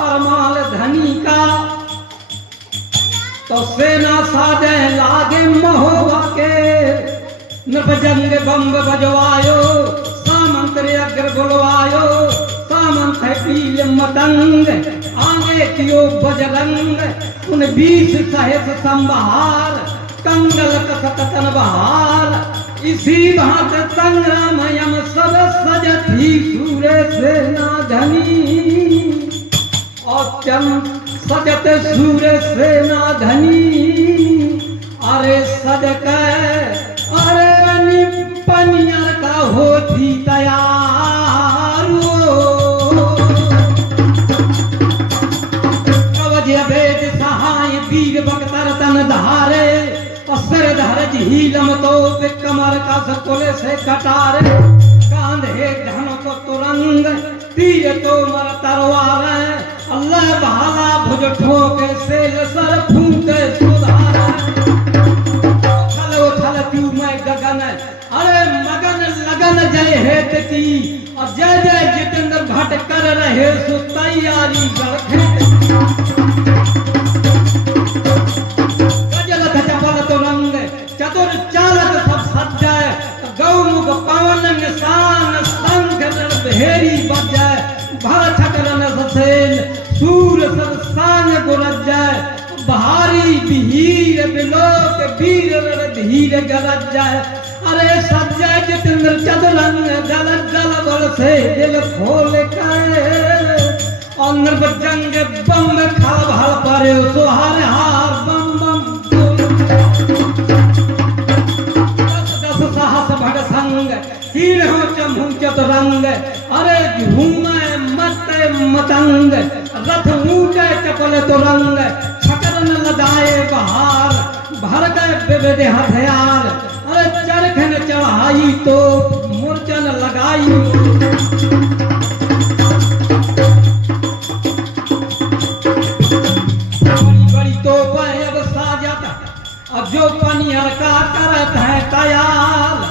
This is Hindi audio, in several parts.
परमाल धनी का, तो सेना साजे लागे महोबा के, नृपजंग बम्ब बजवायो, सामंत रे अग्र बुलवायो, सामंत है पील मतंग, आगे कियो बजरंग, उन 20 सहस संबहार, कंगल कसतन बहार, इसी भांत संग्राम यम सब सजती सूर्य सेना धनी, और चंद सजत सूर्य सेना धनी, अरे सजक अरे पनियर का होती तैयार, कवच वेद सहाय वीर बख्तर तन धारे, सिर धरज हीलम तो कमर का सकोले से कटारे, कांधे धन को तुरंग, तीर तो मर तरवार, अल्लाह बहाला भुज ठोके सेल सर फूंके सुधार, उछल उछल क्यों मैं गगन, अरे मगन लगन जय हेत की, और जय जय जितेंद्र भट्ट कर रहे सो तैयारी गढ़, चतुर चालक सब सज्जय, गौमुख पवन निशान शंख भेरी बजय, भर छकरन ससेन सूर सब सांग गुरजय, बहारी बिहीर बिलोक वीर धीर गरजय, अरे सज्जय जितेंद्र चतुरंग जल जल बल से दिल खोल के, और नृपजंग बम खल भल परे सुहार हार बम बम, साहस भग संग हीर हो चमू चतुरंग, अरे घूमे मत मतंग, रथ ऊंचे चपल तुरंग, छकरन लदाए बहार, भर गए विविध हथियार, अरे चरखन चढ़ाई तो मूर्छन लगाई, बड़ी बड़ी तो अब साजत, अब जो पनियर का करत है तैयार,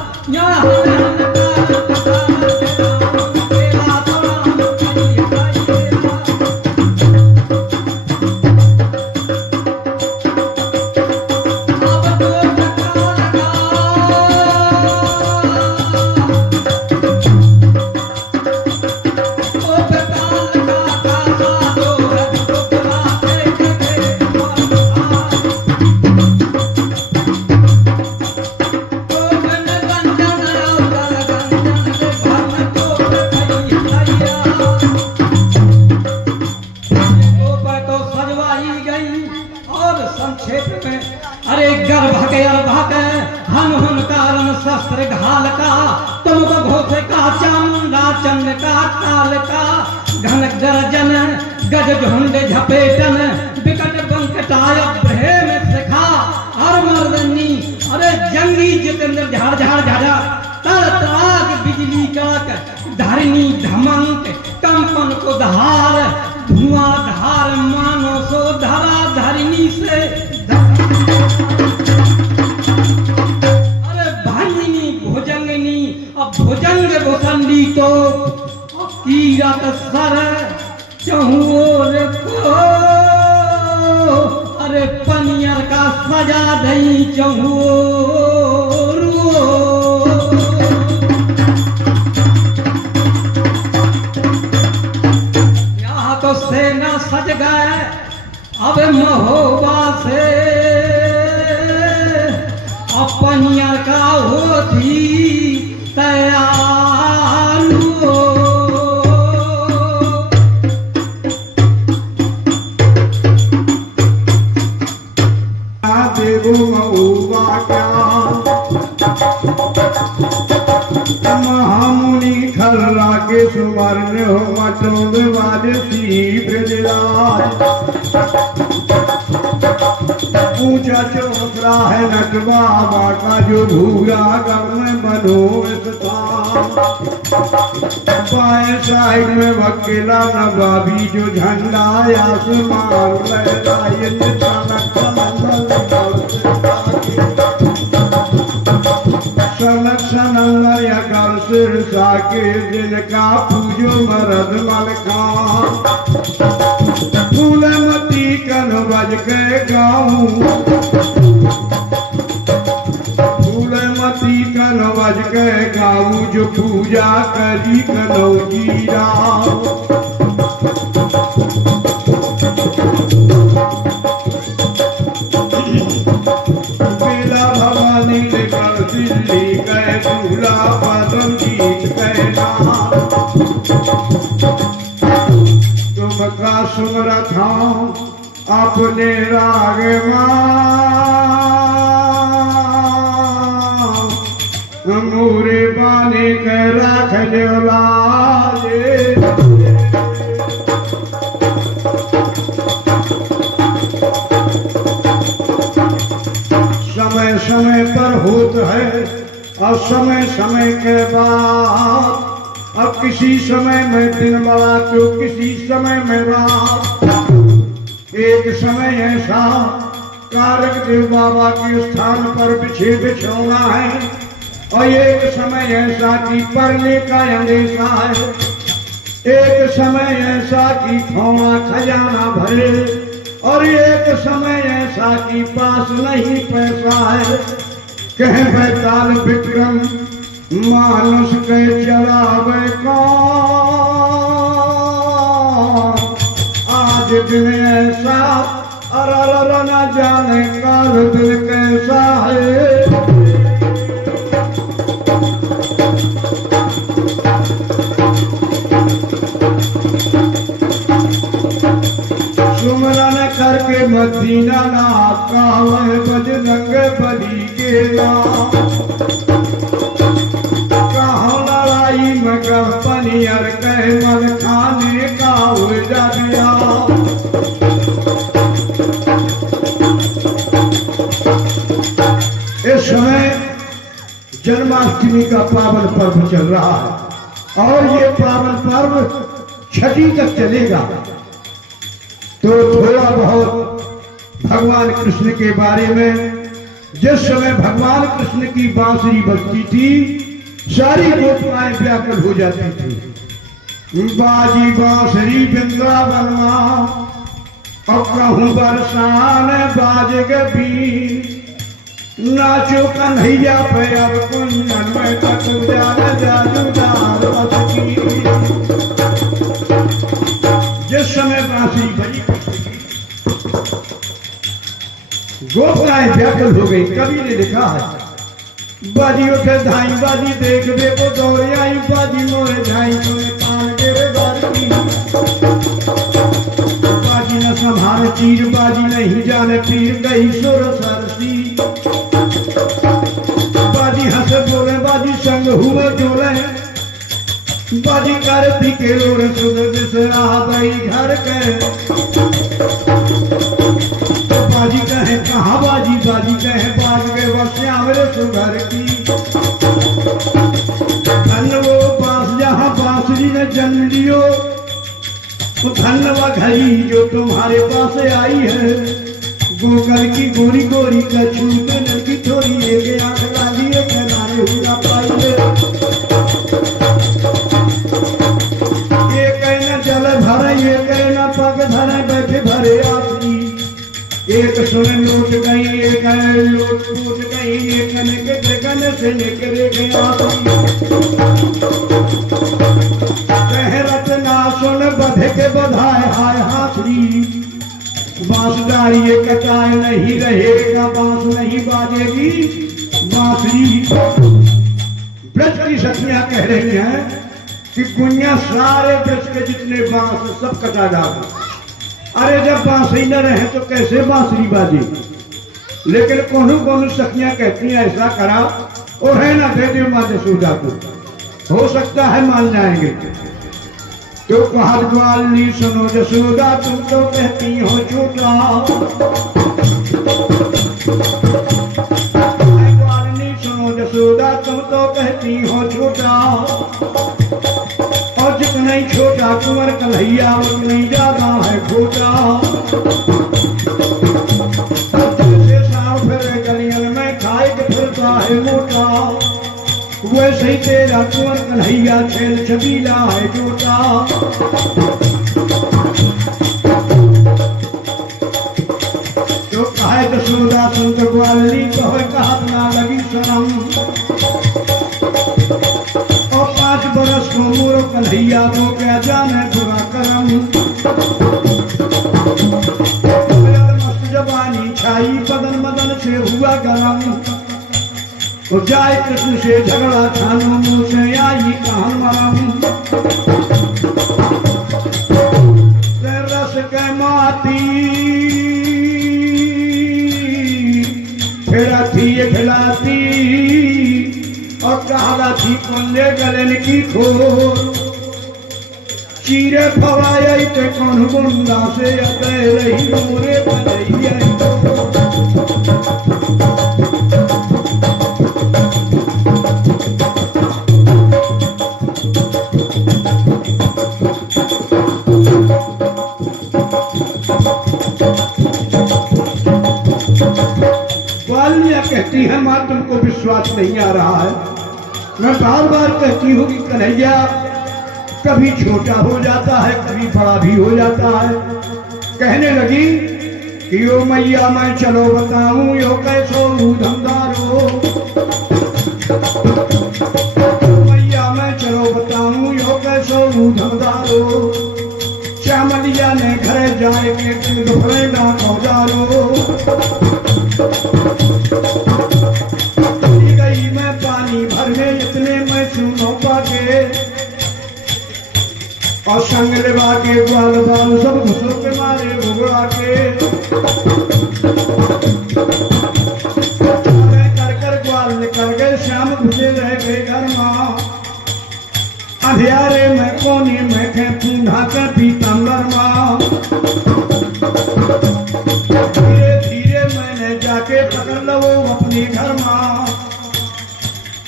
शस्त्र घाल का, तुम घोषे का चामुंडा चंड का काल का, घन गर्जन गज झुंड झपेटन, विकट बंकटाय प्रेम शिखा, हर मर्दनी, अरे जंगी जितेंद्र झाड़ झाड़ झाड़ा, तर तराग बिजली कड़क, धरनी धमंक कंपन को धार, धुआं धार मानो सो धरा धरनी से, भुजंग भुसंडी तो तीरथ सर चहुओर को, अरे पनियर का सजा दई चहुओर, यहाँ तो सेना सज गए अब महोबा से, अब पनियर का होती तैयार, देवो महुआ क्या महामुनि खर्रा के सुवर्ण हो, मटों वाज सी ब्रजराज, ऊंचा चौतरा है नटवाबा का जो भूरा गम बनो स्थान, बाएं साइड में वकीला नवाबी जो झंडा आसमान लहराए, संरक्षण अंदर सिरसा के जिनका पूजो मरद मलका, के गाऊं फूलमती कनवज के गाऊं जो पूजा करी कनौजी राम बेला भवानी लेकर दिल्ली गए दूल्हा पदम जीत गए नाम तुमका सुमरत हूँ अपने राग मूरे बाने के रख लाजे समय समय पर होता है और समय समय के बाद अब किसी समय में दिन बड़ा तो किसी समय में रात एक समय ऐसा कारक देव बाबा के स्थान पर बिछे बिछौना है और एक समय ऐसा कि पढ़ने का अंदेशा है एक समय ऐसा कि थोड़ा खजाना भरे और एक समय ऐसा कि पास नहीं पैसा है कह बैताल विक्रम मानुष के चलावे कौन आज दिन ऐसा अरर न जाने काल दिन कैसा है सुमरन करके मदीना ना कावे बजरंग बली के नाम कहो लड़ाई मगर पनियर कह मन खाने का हो जाया इस समय जन्माष्टमी का पावन पर्व चल रहा है और ये पावन पर्व छठी तक चलेगा तो थोड़ा बहुत भगवान कृष्ण के बारे में जिस समय भगवान कृष्ण की बांसुरी बजती थी सारी गोपियां व्याकुल हो जाती थी बाजी बांसुरी वृंदावन और कहूँ बरसान बाज गबी नाचो कन्हैया पे अब कुंजन में तक जादूदार बसकी जिस समय बांसुरी बजी गोपियां व्याकुल हो गई कवि ने लिखा है बाजी उठे धाई बाजी देख देखो दौड़े आई बाजी मोरे धाई मोरे पान देवे बाजी बाजी न संभाल चीर बाजी नहीं जाने पीर गई सुर सरसी बाजी हंस बोले बाजी संग हुए जोले बाजी कर दिखे लोर सुध बिसरा गई घर के बाजी कहे कहाँ बाजी बाजी कहे बाज के वर्षा मेरे सुघर की धन वो पास जहाँ बांसुरी ने जन्म लियो धन व घड़ी जो तुम्हारे पास आई है गोकल की गोरी गोरी का छूटे लड़की थोड़ी एक आंख डाली एक नारे हुआ पाई ये कहना जल भरे ये कहना पग धरे बैठे भरे आदमी एक सुन लूट गई एक लूट फूट गई एक निकल से निकले गया रचना सुन बधे के बधाए हाय हाथरी बांसुरी ये कटाए नहीं रहेगा बांस नहीं बाजेगी बांसुरी ब्रज की सखियां कह रही हैं कि गुनिया सारे ब्रज के जितने बांस सब कटा जाते अरे जब बांसुरी न रहे तो कैसे बांसुरी बाजी लेकिन कौन सखियां कहती हैं ऐसा करा और है ना दे दे माँ जसोदा को हो सकता है मान जाएंगे तो कहा ग्वाली सुनो जसोदा तुम तो कहती हो छोटा ग्वाली सुनो जसोदा तुम तो कहती हो छोटा और जितना ही छोटा कुंवर कन्हैया उतना ही ज्यादा है खोटा जैसे सांप फिर गलियन में खाए के फिरता है मोटा वैसे ही तेरा कुंवर कन्हैया छेल छबीला है जोटा आए जसोदा सुनत ग्वाली कहे कहत ना लगी शरम। और 5 बरस को मोर कन्हैया तो क्या जाने बुरा करम। मस्त जवानी छाई बदन मदन से हुआ गरम। तो जाए कृष्ण से झगड़ा छानो मुँह से आई कहन मरम। रस के माती फेरा थी ये खिलाती और कहा थी कुंजे गलन की खोर। चीरे फवाई ते कौन गुंडा से अते रही मोरे बनैया। कहती है माँ तुमको विश्वास नहीं आ रहा है। मैं बार बार कहती हूँ कि कन्हैया कभी छोटा हो जाता है कभी बड़ा भी हो जाता है। कहने लगी कि यो मैया मैं चलो बताऊं यो कैसो धमदारो। मैया मैं चलो बताऊं यो कैसो धमदारो। श्यामलिया ने घर जाए के दोपहर ना पहुंचारो। गई मैं पानी भरने इतने मैं सुनो पाके और संग लेवा के ग्वाल बाल सब घुसो के मारे घुगड़ा के। कर कर ग्वाल निकल गए श्याम घुसे रह गए घर माँ। अंधियारे में कोने में खे पूंढा के पीतंबर माँ। धीरे धीरे मैंने जाके पकड़ लो अपने घर माँ।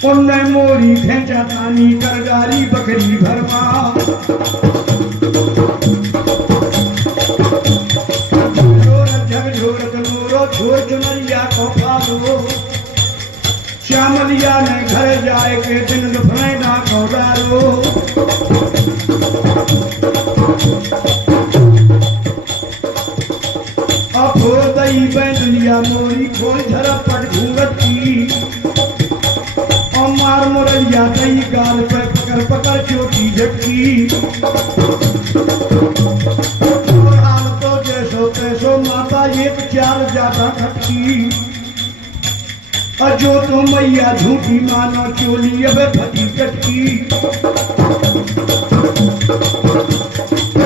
उनने मोरी खेचा तानी कर गारी बकरी भरमा। झकझोरत मोरो छोर चुनरिया को फालो। श्यामलिया ने घर जाए के दिन दोपहर को डालो। अफो दई बैठलिया मोरी खोल झरपट घूंघट की। मार मुरैया कई गाल पर पकड़ पकड़ चोटी झटकी। हाल तो जैसो तैसो माता एक चाल ज्यादा खटकी। अजो तो मैया झूठी मानो चोली अब फटी कटकी।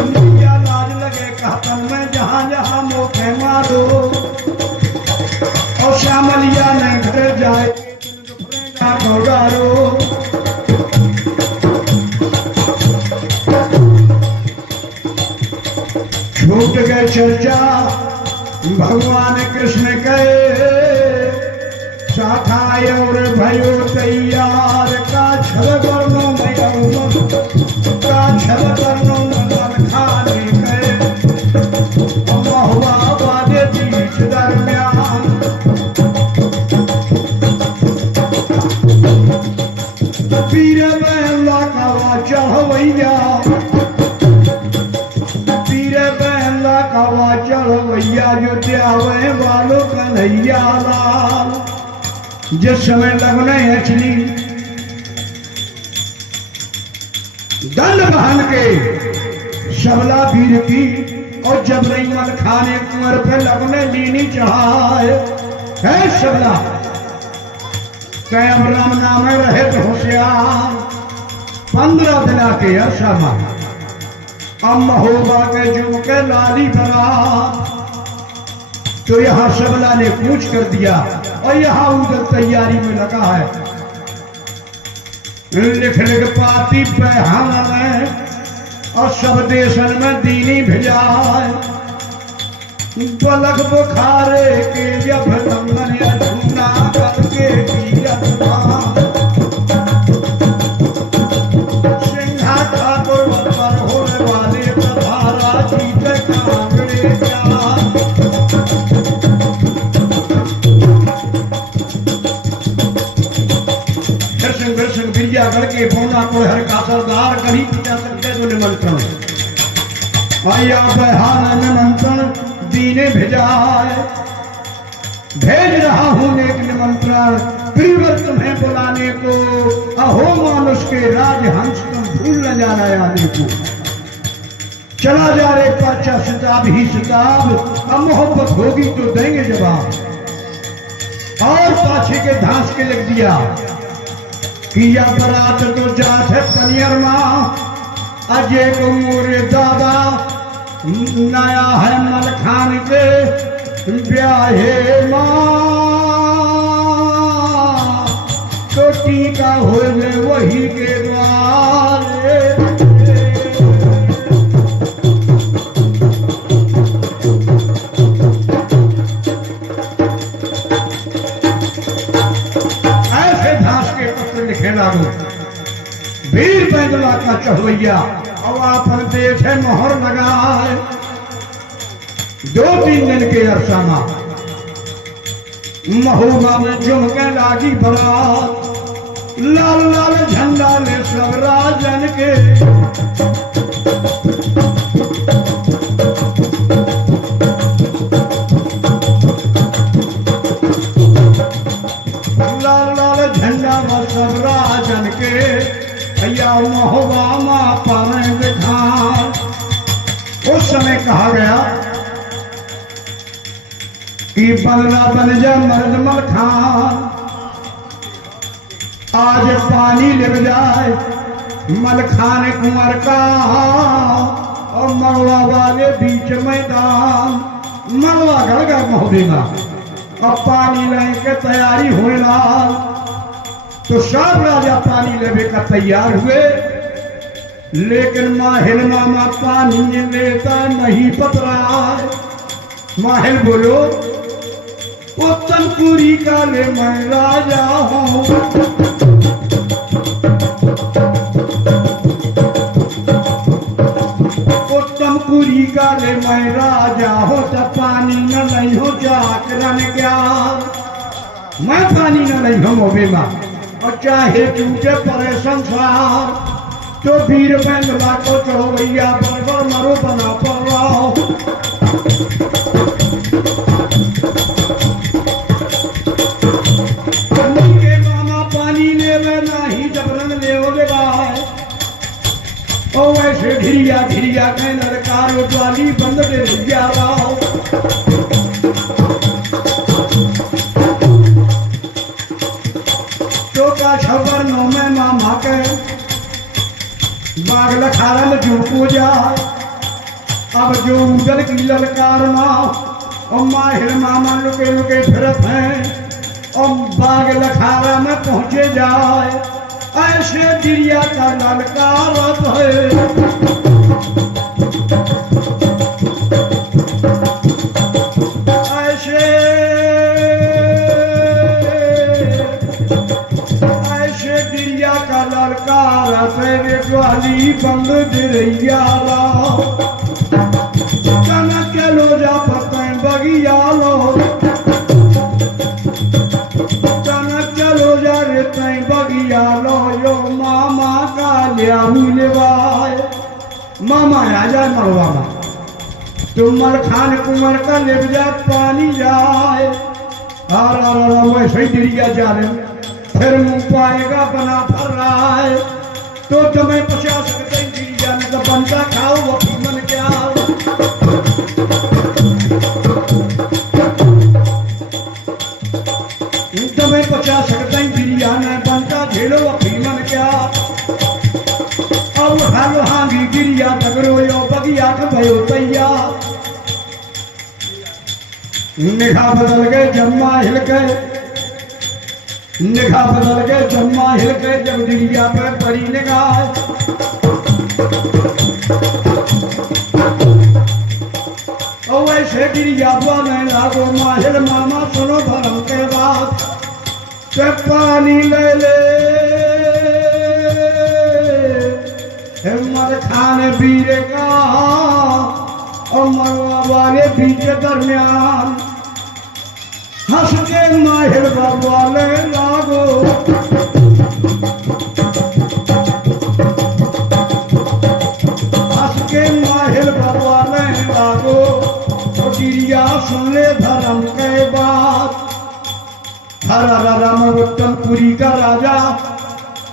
मैया लाज लगे कहतन में जहां जहां मोखे मारो। और श्यामलिया ने घर जाए छूट गए चर्चा भगवान कृष्ण कहे शाखाए और भयो तैयार का छल वर्णों में का छल वर्णों मन खाने गए। महुआ वादे बीच दरम्यान पीर बहला कावा चढ़वैया। पीर बहला कावा चढ़वैया जो त्यावे वालो कन्हैया लाल। जिस समय लगने अचली दंड बहन के सबला वीर की और जब नहीं मन खाने कुंवर पे लगने लीनी चढ़ाए है सबला। कैम राम नाम रहे तो होशियार 15 दिन के अरसा में अम्मा होगा के जो के लाली बना। तो यहाँ सबला ने पूछ कर दिया और यहाँ उधर तैयारी में लगा है। लिख लिख पाती पैहान में और सब देशन में दीनी भिजाए। बलक बुखारे के जब नंदन झूना करके सिंहा ठाकुर पर होने वाले प्रधारा जीत कांगड़े क्या। दर्शन गिरियागढ़ के भोना को हर का सरदार कहीं जा सकते तो निमंत्रण आया बहान निमंत्रण दीने भेजाए। भेज रहा हूं एक निमंत्रण प्रियवर तुम्हें बुलाने को। अहो मानुष के राजहंस तुम भूल न जाना आने को। चला जा रे पाचा सिताब ही सिताब, अब मोहब्बत होगी तो देंगे जवाब। और पाछे के धांस के लिख दिया किया बरात तो जात है पनियर माँ, अजय को मोरे दादा नया है मलखान के ब्याहे माँ। तो टीका हो वही के द्वारे। लागू वीर पैदला का चढ़वैया अब आपन देश है मोहर लगाए। 2-3 दिन के अरसा महुआ में जुम के लागी बरात, लाल लाल झंडा ले सब राजन के। लाल लाल झंडा सब राजन के भैया महुआ माँ पावे दिखान। उस समय कहा गया कि बंगला बन जा मर्द मलखान, आज पानी लग जाए मलखान कुंवर का और मलवा वाले बीच मैदान। मलवा गड़ गया महोदीना, अब पानी लेने के तैयारी हुए लाल। तो सब राजा पानी लेने का तैयार हुए, लेकिन माहिल मामा पानी लेता नहीं पतरा। माहिल बोलो उत्तमपुरी का ले मैं राजा हूँ। उत्तमपुरी का ले मैं राजा हो, तो पानी न नहीं हो जाकर क्या मैं पानी न नहीं हो मोबे माँ। और चाहे टूटे पड़े संसार, तो वीर बैंगला को चढ़ो भैया बरबर मरो बना पड़ रहा हो। के मामा पानी ले नहीं जबरन ले ओ वैसे घिरिया घिरिया के लड़कारो द्वाली बंद दे दिया राव। तो का खबर नो में मामा के बाग लखारा में जो पूजा, अब जो उधर की ललकार माँ और माहिर मामा लुके लुके फिरत हैं और बाग लखारा में पहुंचे जाए। ऐसे गिरिया का ललकारत है। ऐसे गिरिया का ललकारत है। ग्वाली बंद दिरैया कनक के लो जा पते बगिया लो, कनक चलो जा रे तई बगिया लो। यो मामा का लिया मिलवाए, मामा आ जाए मरवा में तुम मलखान कुंवर का ले जा पानी जाए। वैसे ही दिरिया जा रहे फिर मुंह पाएगा बना फर रहा है। तो तुम्हें 50 दिरिया ने तो बनता खाओ वो मन क्या। तुम्हें 50 दिरिया ने बनता झेलो अपनी मन क्या। अब हालो हांगी गिरिया तगरो यो बगिया के भयो तैयार। निगाह बदल गए जम्मा हिल गए, निगाह बदल गए जम्मा हिल गए जब गिरिया पर पड़ी निगाह। और वैसे गिरिया बुआ में लागो माहिल मामा सुनो धर्म के बाद से पानी ले ले हिम्मत खान वीर का और मरवा वाले बीच दरमियान। हंस के माहिर बाबा ले लागो हंस के माहिर बाबा ले लागो। गिरिया सुन ले धर्म के बात हरा रामवत्तमपुरी का राजा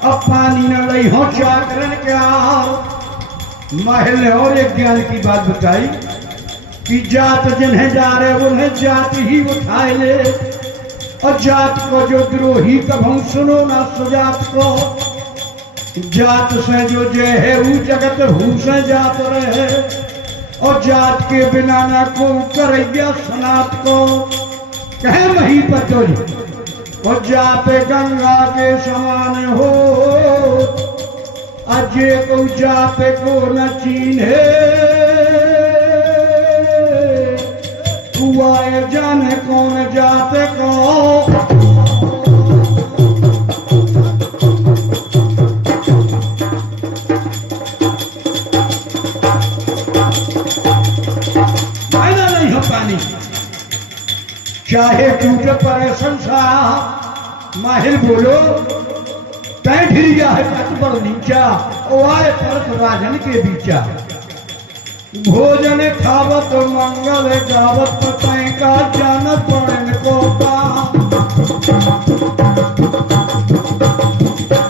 अब पानी न लई हो चाकरन क्या। महल ने और एक ज्ञान की बात बताई कि जात जिन्हें जा रहे उन्हें जात ही उठाए ले, और जात को जो द्रोही कभू सुनो ना सुजात को। जात से जो जय है वो जगत हूँ से जात रहे, और जात के बिना ना को करैया सनात को। कहे मही पतोरी और जाते गंगा के समान हो, अजय को जाते को न चीन्हे, हुआ जाने कौन जाते को। फायदा नहीं हो पानी चाहे टूट पड़े संसार। माहिर बोलो तय ढिर गया है पत पर नीचा, ओ आए परत राजन के बीचा। भोजन खावत मंगल गावत तय का जान पड़न को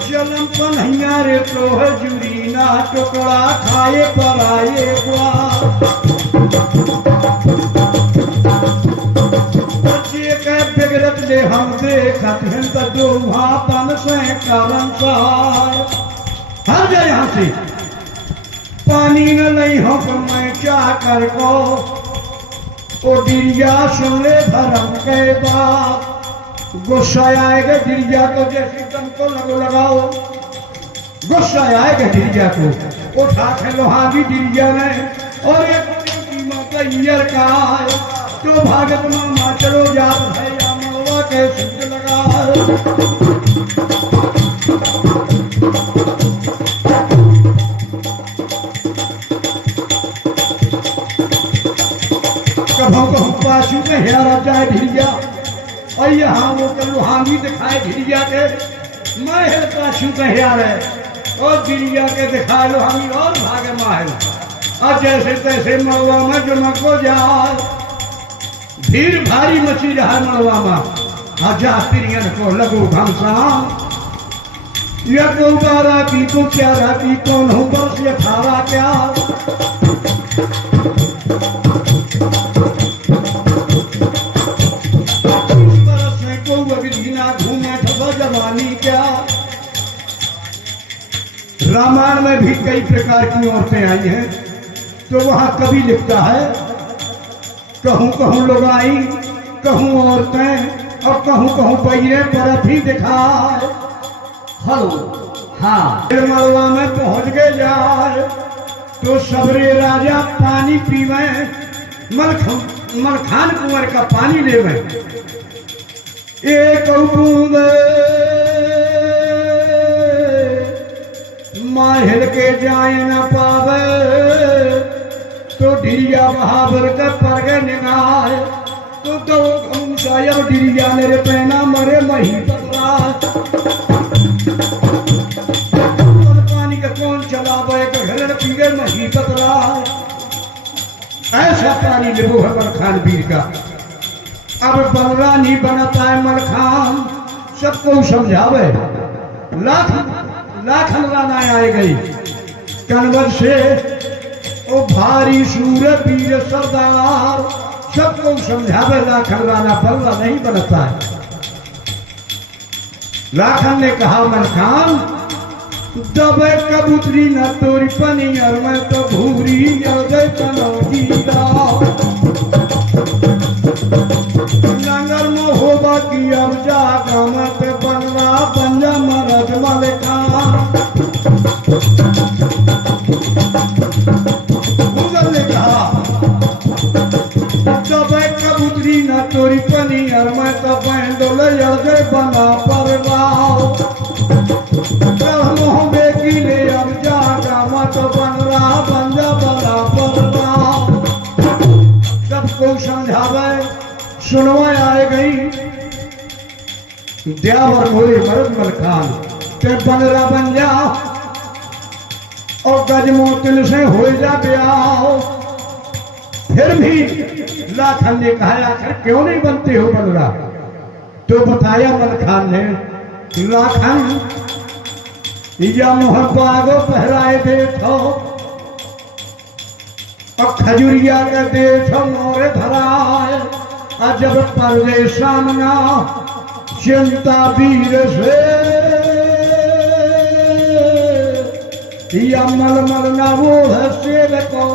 जलम पन्हिया रे तोह जुरी ना टुकड़ा खाए पर आए बिगड़त ले हम देखत हैं तो जो वहां से कारण सार हर जाए यहाँ से पानी न नहीं हो तो मैं क्या कर को। ओ डिरिया सुन ले धर्म के बात, गुस्सा आएगा डिरिया को जैसे तन को लगो लगाओ। गुस्सा आएगा डिरिया को उठा के लोहा भी डिरिया में और एक का तो भागत मामा चलो जात है या मलवा के सिंह लगा। कभों को पाछू में हेरा जाए ढिरिया और यहाँ वो कल हांगी दिखाए ढिरिया के महल पाछू में हेरा और ढिरिया के दिखाए लो हामी और भागे महल। और जैसे तैसे मलवा में जो मको जाए भीड़ भारी मची रहा मलवा में। आजा तिरियन को लगो घमसान या को बारा की को क्या राती कौन हो बरस या थारा क्या। बरस में को विधीना घूमे ठगा जवानी क्या। रामायण में भी कई प्रकार की औरतें आई हैं तो वहां कवि लिखता है कहूं कहूं लोग आई कहूं औरतें और कहूं कहूं पैरे बर्फ ही दिखाए। हेलो हाँ मलवा में पहुंच गए जाए तो सबरे राजा पानी पीवे मलखान कुंवर का पानी लेवे। एक बूंद माहिल के जाए न पावे तो ढिरिया बहाबर का पर गए निगाह तो शायद ढिरिया मेरे पहना मरे मही पतरा। पानी का कौन चला बे घर पी गए मही पतरा। ऐसा पानी लेबो है मलखान वीर का। अब बनरा नहीं बनता है मलखान सबको समझावे। लाखन राना आए गई कन्वर से ओ भारी सूर वीर सरदार सबको समझावे। लाखन राना बल्ला नहीं बनता है। लाखन ने कहा मलखान दबे कबूतरी न तोरी पनी और मैं तो भूरी दे तनोगीरा। नगर में होबा की अब जागा मत बनवा बंजा मरद मलखान। मुगल ने कहा दबे कबूतरी न तोरी पनी और मैं तो बैंडोले दे बना पर ले अब जागा मत बनरा बंजा बना पड़ना। सबको समझावे सुनवाए आए गई द्यावर मोरे मरद मलखान के बनरा बन जा और गजमोतिल से हो जा ब्याह। फिर भी लाखन ने कहा आखिर क्यों नहीं बनते हो बनरा। तो बताया मलखान ने लाखन या मोहन बागो पहराए देखो और खजुरिया के देखो मोरे धराए अजब पर्दे सामना चिंता वीर से या मलमल ना वो है शेर को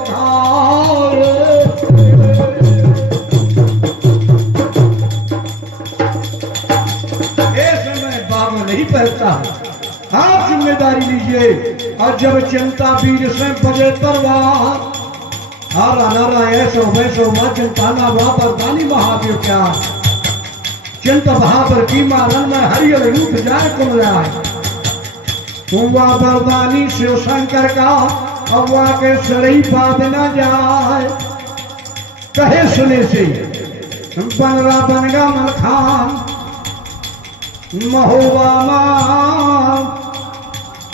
नहीं पहनता आप जिम्मेदारी लीजिए और जब चिंता वीर से बजे तलवार हारा नारा ऐसो वैसो मां चिंता ना वापर दानी महादेव क्या चिंता बहादुर की मारन में हरियल रूप जाए कुम जाए हुआ बरदानी शिव शंकर का अव्वा के सड़ई बात न जाए कहे सुने से बनरा बनगा मलखान महोबा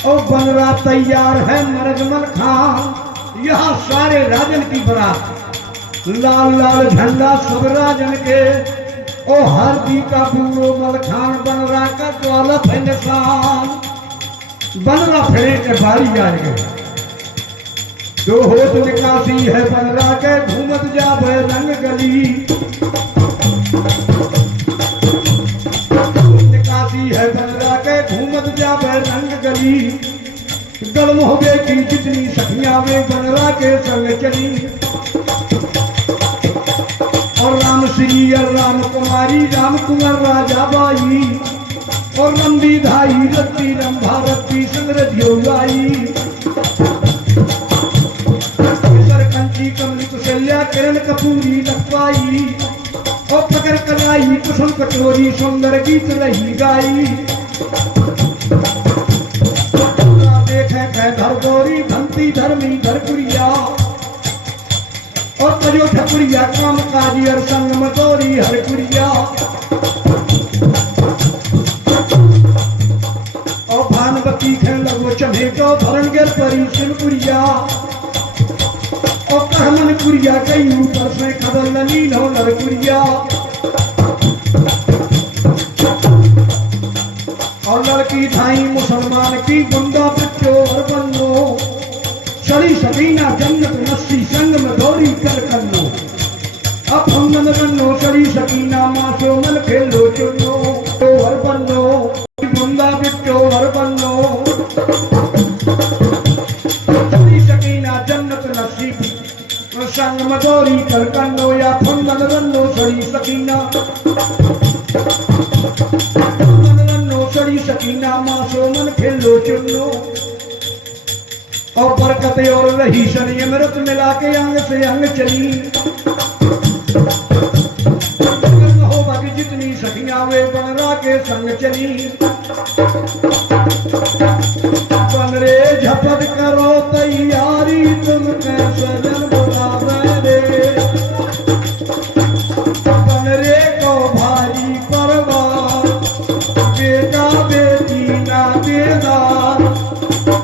और बनरा तैयार है मरजमल खान यहाँ सारे राजन की बारात लाल लाल झंडा सब राजन के ओ हरदी का बूढ़ो मलखान बनरा का ज्वालत है निशान बनरा फिरे के बारी आएंगे जो हो तो निकासी है बनरा के घूमत जावे रंग गली है बनरा के घूमत जावे रंग गली गलम हो गए की जितनी सखियां वे बनरा के संग चली और राम श्री राम कुमारी राम कुमार राजा बाई और लंबी धाई रत्ती रंभा रत्ती संग्रधियो गाई कंची कमली कुशल्या किरण कपूरी लखवाई और पकड़ कलाई कुसुम कटोरी सुंदर गीत रही गाई देखे धर गौरी धंती धर्मी धरपुरिया और तजो ठकुरिया काम काजी और संग मतोरी हरपुरिया और भानवती खे लगो चमेटो धरण गिर परी शिवपुरिया और कहमन पुरिया कई ऊपर से खबर नील हो नरपुरिया और लड़की थाई मुसलमान की बुंदा बच्चो और बन्नो सड़ी सकीना जन्नत नस्सी संग में दौड़ी कर कन्नो अब हम मन बन्नो सड़ी सकीना मासो मन खेलो चुनो और बन्नो बुंदा बच्चो और बन्नो सड़ी सकीना जन्नत नस्सी संग मदोरी कर कन्नो या फंदन रन्नो सड़ी सकीना रन्नो सड़ी सकीना मासो मन खेलो चुनो और बरकत और रही शनि अमृत मिला के अंग से अंग चली हो बाकी जितनी सखियां वे बनरा के संग चली बनरे झपट करो तैयारी तुम कैसे जन बनरे को भारी परवार बेटा बेटी ना बेदार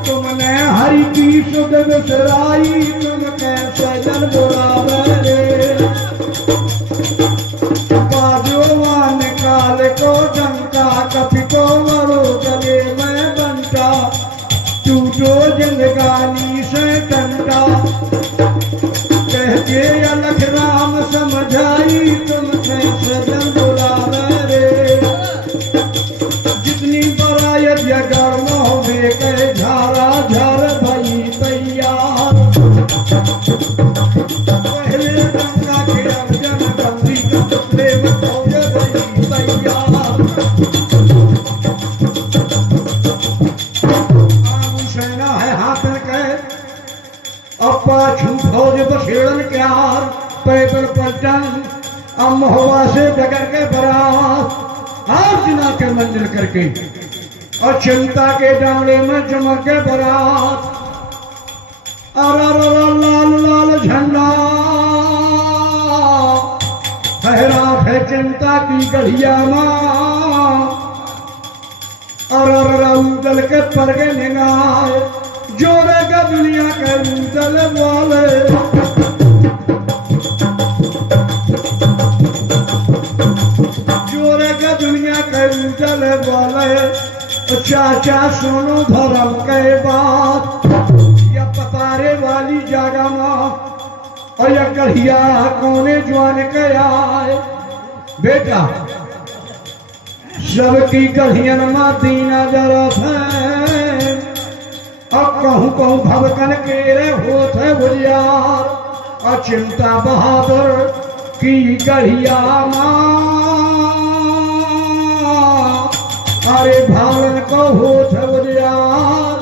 तुमने हरि की सुध बिसराई तुम कैसे जन बुलावे रे बाजोवान काल को डंका कभी को मरो गले में बंटा टूटो जिंदगानी से डंडा कहके अलग राम समझाई तुम कैसे जन बुलावे रे जितनी बरायत गर्म हो गए झारा झर भई तैयार पहले गंगा के अर्जन गंदी का पुतले भई तैयार सेना है हाथ के अपा फौज बसेड़न क्यार पैदल पलटन अमहवा से डगर के बरात आज जिना के मंजिल करके और चिंता के डाले में चमक के बरात और लाल लाल झंडा फहरा है चिंता की गढ़िया मां और उदल के परगे निगाह जोड़ेगा दुनिया के उदल वाले जोड़ेगा दुनिया चाचा सुनो धर्म के बात, या पतारे वाली जागा माँ और या कहिया कोने जवान के आए। बेटा सबकी कहियन माँ दीना जरत है, अब कहूँ कहूँ भवकन के रे होत है बुझियार, अचिंता बहादुर की कहिया माँ, अरे भालन को होत है बुझियार।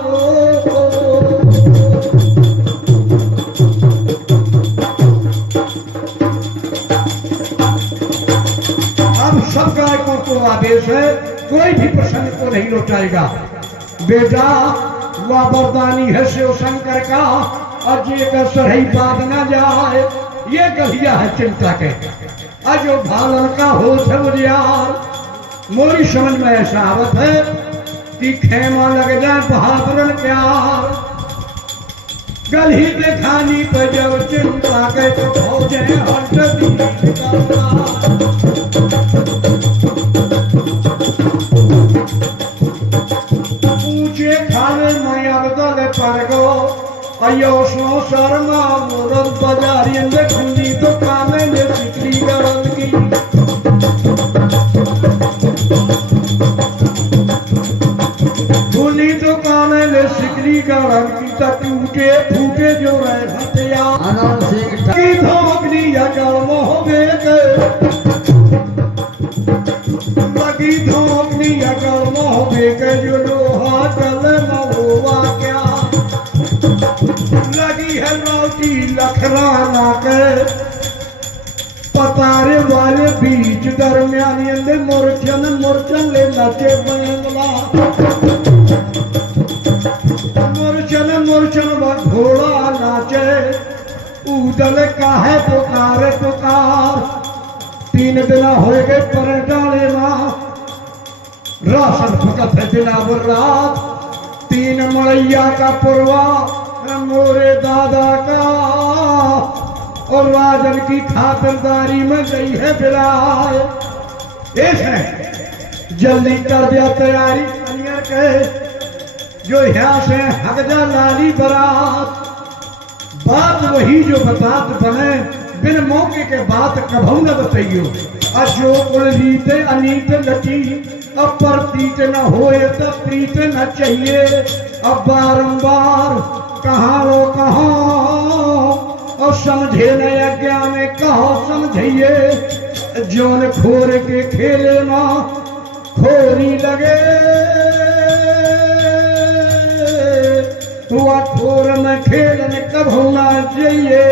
अब सब गायकों को आदेश है, कोई भी प्रसंग को नहीं लौटाएगा। बेटा वह वरदानी है शिव शंकर का, और ये का सही बात ना जाए, ये गलिया है चिंता के। अजो भालन का होश है मुझियार, मोरी समझ में ऐसा आवत है कि खेमा लग जाए बहादुरन प्यार, गली दिखानी पर जब चिंता के तो फौजे हट ऊंचे खाने में अवदल पर गो, अयो सो शर्मा मोरल बाजारी अंदर खुली तो कामे ने सिकरी गरल की, खुली तो कामे ने सिकरी गरल की, टूटे फूटे जो रहे हथियार की धोकनी अकल मोहबे के, लगी धोकनी अकल मोहबे के, जो लोहा कल महुआ क्या, लगी है लौटी लखराना के, पतारे वाले बीच दरमियान मुरचन मुरचन ले नचे बंगला, मुरचन मुरचन घोड़ा नाचे, उदल का है पुकार पुकार, 3 दिन हो गए पर डाले माँ, राशन फकत है दिना बर रात, 3 मड़ैया का पुरवा मोरे दादा का, और राजन की खातिरदारी में गई है बिलाए। जल्दी कर दिया तैयारी कनियर के, जो यहाँ से हगजा लाली बरात, बात वही जो बतात बने, बिन मौके के बात कभू न बताइयो, अजो उड़ीते अनीत लटी, अब पर प्रीत न होए तब प्रीत न चाहिए, अब बारंबार कहाँ लो कहाँ, और समझे न अज्ञा में कहो समझिए, जोन खोर के खेले माँ खोरी लगे, तो खोर में खेलने कब होना चाहिए।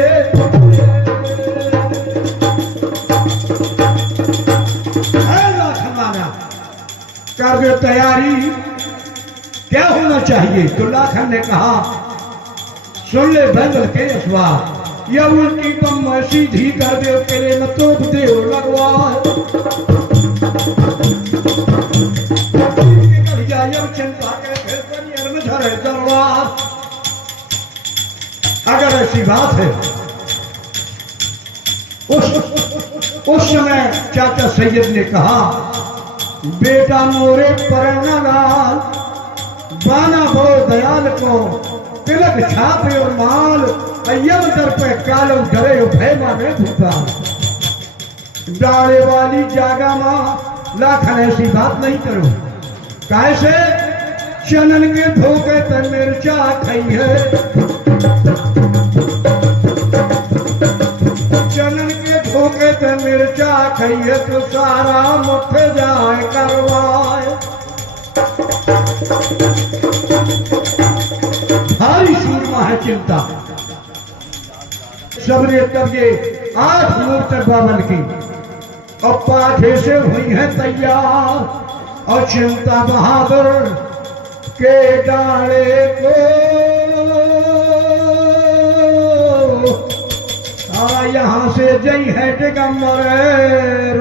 कर दो तैयारी, क्या होना चाहिए? तो लाखन ने कहा सुन ले बैंगल के अखबार, या उल्टी बम सीधी कर दो केले में तोप दे लगवा, अगर ऐसी बात है, उस समय चाचा सैयद ने कहा बेटा मोरे परना लाल, बाना बो दयाल को तिलक छापे और माल, अय्यम दर पे कालो डरे भैमा में धुता, डाले वाली जागा माँ लाखन ऐसी बात नहीं करो, कैसे चनन के धोखे तन मिर्चा खाई है, चनन के धोखे तन मिर्चा खाई है, तो सारा मुख जाए करवाए, भारी सूरमा है चिंता, सबने तब ये 8 मूर्त बावन की, अब पाठे से हुई है तैयार, और चिंता बहादुर के डाले को यहाँ से जई है दिगंबर